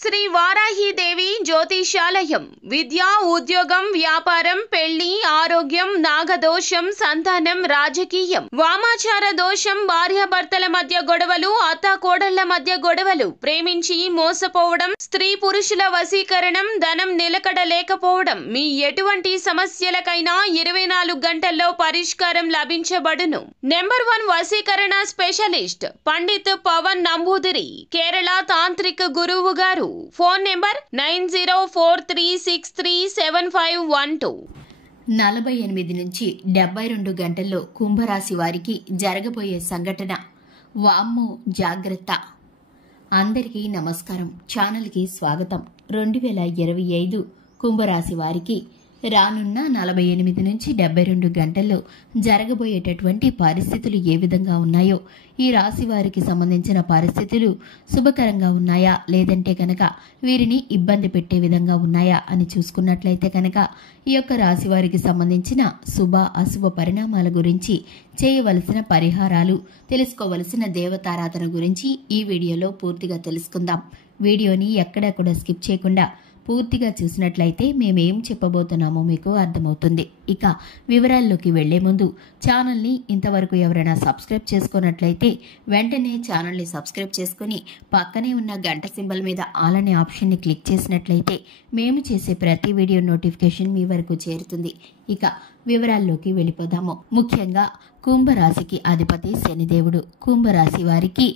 శ్రీ వారాహీదేవి జ్యోతిషాలయం విద్య, ఉద్యోగం, వ్యాపారం, పెళ్లి, ఆరోగ్యం, నాగదోషం, సంతానం, రాజకీయం, వామాచార దోషం, భార్యాభర్తల మధ్య గొడవలు, అత్తాకోడళ్ల మధ్య గొడవలు, ప్రేమించి మోసపోవడం, స్త్రీ పురుషుల వశీకరణం, ధనం నిలకడ లేకపోవడం, మీ ఎటువంటి సమస్యలకైనా 24 గంటల్లో పరిష్కారం లభించబడును. నెంబర్ 1 వశీకరణ స్పెషలిస్ట్ పండిత్ పవన్ నంబూదిరి, కేరళ తాంత్రిక గురువు గారు. Phone number 9043637512. 48 నుంచి 72 గంటల్లో కుంభరాశి వారికి జరగబోయే సంఘటన. వామ్మో జాగ్రత్త. అందరికీ నమస్కారం. ఛానల్కి స్వాగతం. 2025 కుంభరాశి వారికి రానున్న 48 నుంచి 72 గంటల్లో జరగబోయేటటువంటి పరిస్థితులు ఏ విధంగా ఉన్నాయో, ఈ రాశి వారికి సంబంధించిన పరిస్థితులు శుభకరంగా ఉన్నాయా లేదంటే కనుక వీరిని ఇబ్బంది పెట్టే విధంగా ఉన్నాయా అని చూసుకున్నట్లయితే కనుక ఈ యొక్క రాశి వారికి సంబంధించిన శుభ అశుభ పరిణామాల గురించి, చేయవలసిన పరిహారాలు, తెలుసుకోవలసిన దేవతారాధన గురించి ఈ వీడియోలో పూర్తిగా తెలుసుకుందాం. వీడియోని ఎక్కడెక్కడ స్కిప్ చేయకుండా పూర్తిగా చూసినట్లయితే మేమేం చెప్పబోతున్నామో మీకు అర్థమవుతుంది. ఇక వివరాల్లోకి వెళ్లే ముందు ఛానల్ని ఇంతవరకు ఎవరైనా సబ్స్క్రైబ్ చేసుకున్నట్లయితే వెంటనే ఛానల్ని సబ్స్క్రైబ్ చేసుకుని పక్కనే ఉన్న గంట సింబల్ మీద ఆల్ అనే ఆప్షన్ని క్లిక్ చేసినట్లయితే మేము చేసే ప్రతి వీడియో నోటిఫికేషన్ మీ వరకు చేరుతుంది. ఇక వివరాల్లోకి వెళ్ళిపోదాము. ముఖ్యంగా కుంభరాశికి అధిపతి శనిదేవుడు. కుంభరాశి వారికి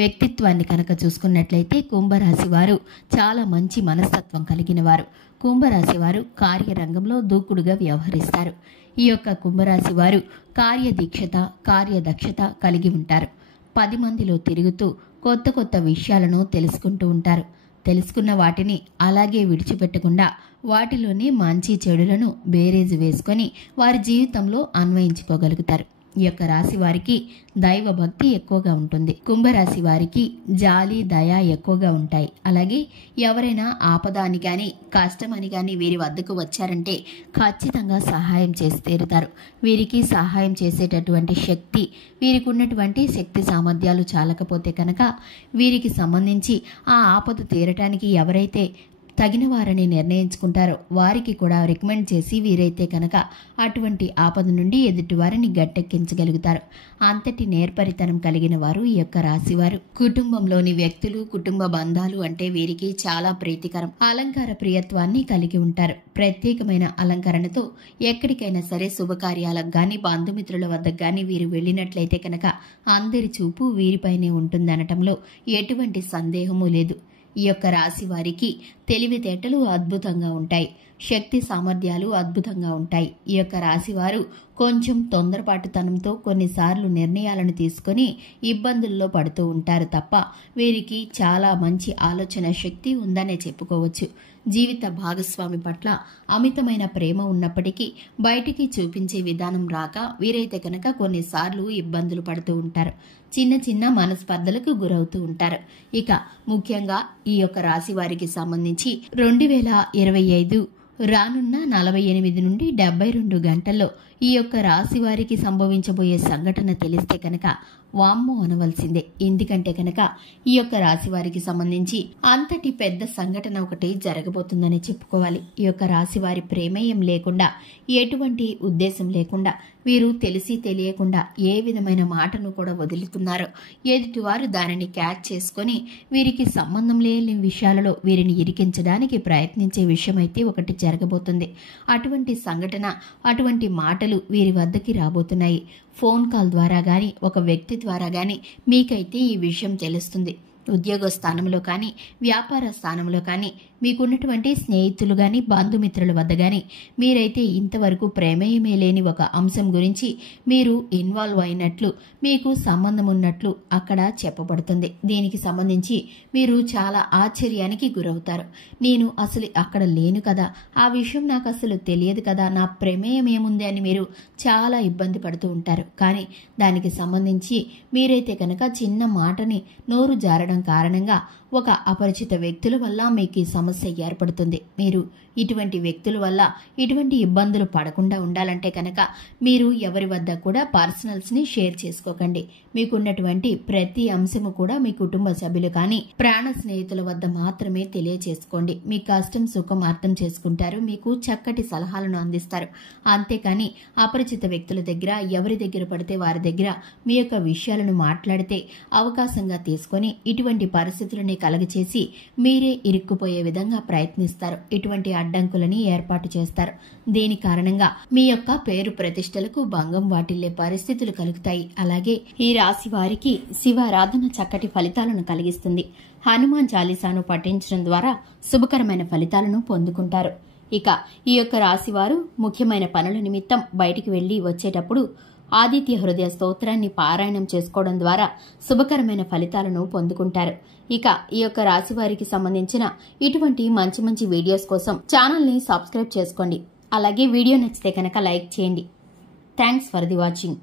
వ్యక్తిత్వాన్ని కనుక చూసుకున్నట్లయితే కుంభరాశి వారు చాలా మంచి మనస్తత్వం కలిగిన వారు. కుంభరాశి వారు కార్యరంగంలో దూకుడుగా వ్యవహరిస్తారు. ఈ యొక్క కుంభరాశి వారు కార్యదీక్షత, కార్యదక్షత కలిగి ఉంటారు. 10 మందిలో తిరుగుతూ కొత్త కొత్త విషయాలను తెలుసుకుంటూ ఉంటారు. తెలుసుకున్న వాటిని అలాగే విడిచిపెట్టకుండా వాటిలోని మంచి చెడులను బేరేజు వేసుకొని వారి జీవితంలో అన్వయించుకోగలుగుతారు. ఈ యొక్క రాశి వారికి దైవ భక్తి ఎక్కువగా ఉంటుంది. కుంభరాశి వారికి జాలి, దయ ఎక్కువగా ఉంటాయి. అలాగే ఎవరైనా ఆపద అని కానీ కష్టం అని కానీ వీరి వద్దకు వచ్చారంటే ఖచ్చితంగా సహాయం చేసి తీరుతారు. వీరికి సహాయం చేసేటటువంటి శక్తి, వీరికి ఉన్నటువంటి శక్తి సామర్థ్యాలు చాలకపోతే కనుక వీరికి సంబంధించి ఆ ఆపద తీరటానికి ఎవరైతే తగిన వారని నిర్ణయించుకుంటారో వారికి కూడా రికమెండ్ చేసి వీరైతే కనుక అటువంటి ఆపద నుండి ఎదుటి వారిని గట్టెక్కించగలుగుతారు. అంతటి నేర్పరితనం కలిగిన వారు ఈ యొక్క రాశివారు. కుటుంబంలోని వ్యక్తులు, కుటుంబ బంధాలు అంటే వీరికి చాలా ప్రీతికరం. అలంకార ప్రియత్వాన్ని కలిగి ఉంటారు. ప్రత్యేకమైన అలంకరణతో ఎక్కడికైనా సరే శుభకార్యాలకు గాని, బంధుమిత్రుల వద్దకు గాని వీరు వెళ్ళినట్లయితే కనుక అందరి చూపు వీరిపైనే ఉంటుందనటంలో ఎటువంటి సందేహము లేదు. ఈ యొక్క రాశి వారికి తెలివితేటలు అద్భుతంగా ఉంటాయి. శక్తి సామర్థ్యాలు అద్భుతంగా ఉంటాయి. ఈ యొక్క రాశి వారు కొంచెం తొందరపాటుతనంతో కొన్నిసార్లు నిర్ణయాలను తీసుకొని ఇబ్బందుల్లో పడుతూ ఉంటారు తప్ప వీరికి చాలా మంచి ఆలోచన శక్తి ఉందనే చెప్పుకోవచ్చు. జీవిత భాగస్వామి పట్ల అమితమైన ప్రేమ ఉన్నప్పటికీ బయటికి చూపించే విధానం రాక వీరైతే కనుక కొన్నిసార్లు ఇబ్బందులు పడుతూ ఉంటారు. చిన్న చిన్న మనస్పర్ధలకు గురవుతూ ఉంటారు. ఇక ముఖ్యంగా ఈ యొక్క రాశి వారికి సంబంధించి 2025 రానున్న 48 నుండి 72 గంటల్లో ఈ యొక్క రాశి వారికి సంభవించబోయే సంఘటన తెలిస్తే కనుక వామ్మో అనవలసిందే. ఎందుకంటే కనుక ఈ యొక్క రాశి వారికి సంబంధించి అంతటి పెద్ద సంఘటన ఒకటి జరగబోతుందని చెప్పుకోవాలి. ఈ యొక్క రాశి వారి ప్రమేయం లేకుండా, ఎటువంటి ఉద్దేశం లేకుండా వీరు తెలిసి తెలియకుండా ఏ విధమైన మాటను కూడా వదులుతున్నారో ఎదుటివారు దానిని క్యాచ్ చేసుకొని వీరికి సంబంధం లేని విషయాలలో వీరిని ఇరికించడానికి ప్రయత్నించే విషయం అయితే ఒకటి జరగబోతుంది. అటువంటి సంఘటన, అటువంటి మాటలు వీరి వద్దకి రాబోతున్నాయి. ఫోన్ కాల్ ద్వారా గాని, ఒక వ్యక్తి ద్వారా గాని మీకైతే ఈ విషయం తెలుస్తుంది. ఉద్యోగ స్థానంలో కానీ, వ్యాపార స్థానంలో కానీ, మీకున్నటువంటి స్నేహితులు కానీ, బంధుమిత్రుల వద్ద కానీ మీరైతే ఇంతవరకు ప్రమేయమే లేని ఒక అంశం గురించి మీరు ఇన్వాల్వ్ అయినట్లు, మీకు సంబంధం ఉన్నట్లు అక్కడ చెప్పబడుతుంది. దీనికి సంబంధించి మీరు చాలా ఆశ్చర్యానికి గురవుతారు. నేను అసలు అక్కడ లేను కదా, ఆ విషయం నాకు అసలు తెలియదు కదా, నా ప్రమేయం ఏముంది అని మీరు చాలా ఇబ్బంది పడుతూ ఉంటారు. కానీ దానికి సంబంధించి మీరైతే కనుక చిన్న మాటని నోరు జారడం కారణంగా ఒక అపరిచిత వ్యక్తుల వల్ల మీకు ఈ సమస్య ఏర్పడుతుంది. మీరు ఇటువంటి వ్యక్తుల వల్ల ఇటువంటి ఇబ్బందులు పడకుండా ఉండాలంటే కనుక మీరు ఎవరి వద్ద కూడా పర్సనల్స్ని షేర్ చేసుకోకండి. మీకున్నటువంటి ప్రతి అంశము కూడా మీ కుటుంబ సభ్యులు కానీ ప్రాణ స్నేహితుల వద్ద మాత్రమే తెలియచేసుకోండి. మీ కష్టం సుఖం అర్థం చేసుకుంటారు, మీకు చక్కటి సలహాలను అందిస్తారు. అంతేకాని అపరిచిత వ్యక్తుల దగ్గర ఎవరి దగ్గర పడితే వారి దగ్గర మీ యొక్క విషయాలను మాట్లాడితే అవకాశంగా తీసుకొని ఇటువంటి పరిస్థితులని కలగచేసి మీరే ఇరుక్కుపోయే విధంగా ప్రయత్నిస్తారు. ఇటువంటి అడ్డంకులని ఏర్పాటు చేస్తారు. దీని కారణంగా మీ యొక్క పేరు ప్రతిష్టలకు భంగం వాటిల్లే పరిస్థితులు కలుగుతాయి. అలాగే ఈ రాశి వారికి శివారాధన చక్కటి ఫలితాలను కలిగిస్తుంది. హనుమాన్ చాలీసాను పఠించడం ద్వారా శుభకరమైన ఫలితాలను పొందుకుంటారు. ఇక ఈ యొక్క రాశి వారు ముఖ్యమైన పనుల నిమిత్తం బయటికి వెళ్లి వచ్చేటప్పుడు ఆదిత్య హృదయ స్తోత్రాన్ని పారాయణం చేసుకోవడం ద్వారా శుభకరమైన ఫలితాలను పొందుకుంటారు. ఇక ఈ యొక్క రాశి వారికి సంబంధించిన ఇటువంటి మంచి మంచి వీడియోస్ కోసం ఛానల్ని సబ్స్క్రైబ్ చేసుకోండి. అలాగే వీడియో నచ్చితే కనుక లైక్ చేయండి. Thanks for the watching.